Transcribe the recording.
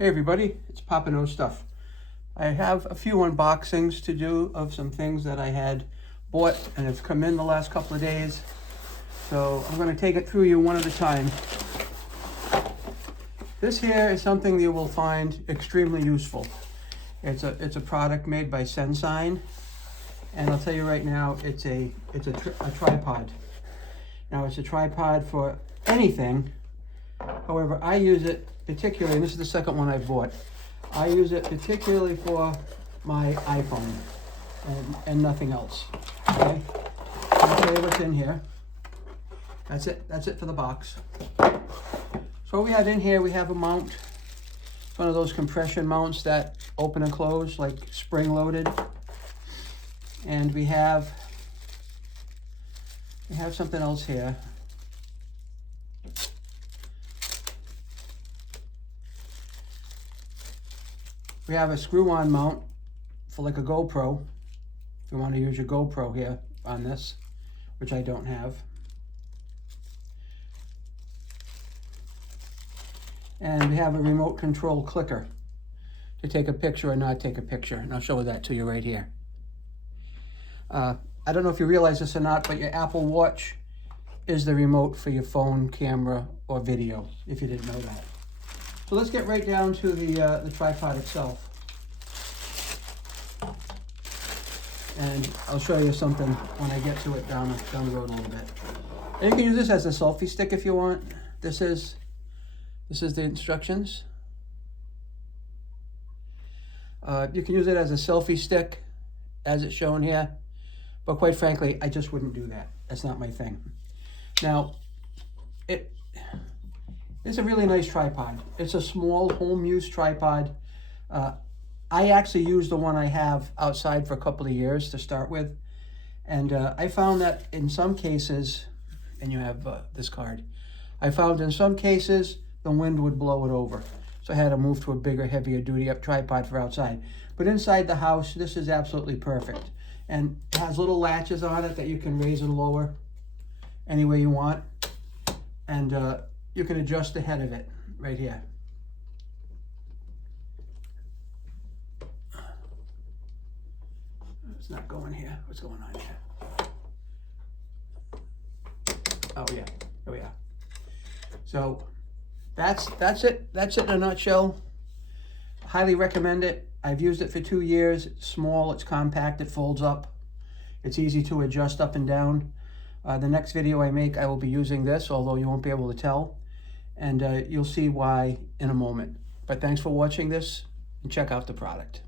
Hey everybody, it's Papa No Stuff. I have a few unboxings to do of some things that I had bought and have come in the last couple of days. So I'm going to take it through you one at a time. This here is something you will find extremely useful. It's a product made by Sensyne, and I'll tell you right now, it's a tripod. Now it's a tripod for anything. However, I use it particularly, and this is the second one I bought. I use it particularly for my iPhone and nothing else. Okay, I'll tell you what's in here. That's it for the box. So what we have in here, we have a mount. It's one of those compression mounts that open and close, like spring loaded. And we have something else here. We have a screw-on mount for like a GoPro, if you want to use your GoPro here on this, which I don't have. And we have a remote control clicker to take a picture or not take a picture, and I'll show that to you right here. I don't know if you realize this or not, but your Apple Watch is the remote for your phone, camera, or video, if you didn't know that. So let's get right down to the tripod itself. And I'll show you something when I get to it down the road a little bit. And you can use this as a selfie stick if you want. This is the instructions. You can use it as a selfie stick, as it's shown here. But quite frankly, I just wouldn't do that. That's not my thing. Now, it's a really nice tripod. It's a small home use tripod. I actually used the one I have outside for a couple of years to start with. And I found that in some cases, and you have this card, I found in some cases the wind would blow it over. So I had to move to a bigger, heavier duty tripod for outside. But inside the house, this is absolutely perfect. And it has little latches on it that you can raise and lower any way you want. And you can adjust the head of it right here. It's not going here. What's going on here? Oh yeah, oh yeah. So that's it. That's it in a nutshell. Highly recommend it. I've used it for 2 years. It's small, it's compact, it folds up. It's easy to adjust up and down. The next video I make, I will be using this, although you won't be able to tell. And you'll see why in a moment. But thanks for watching this, and check out the product.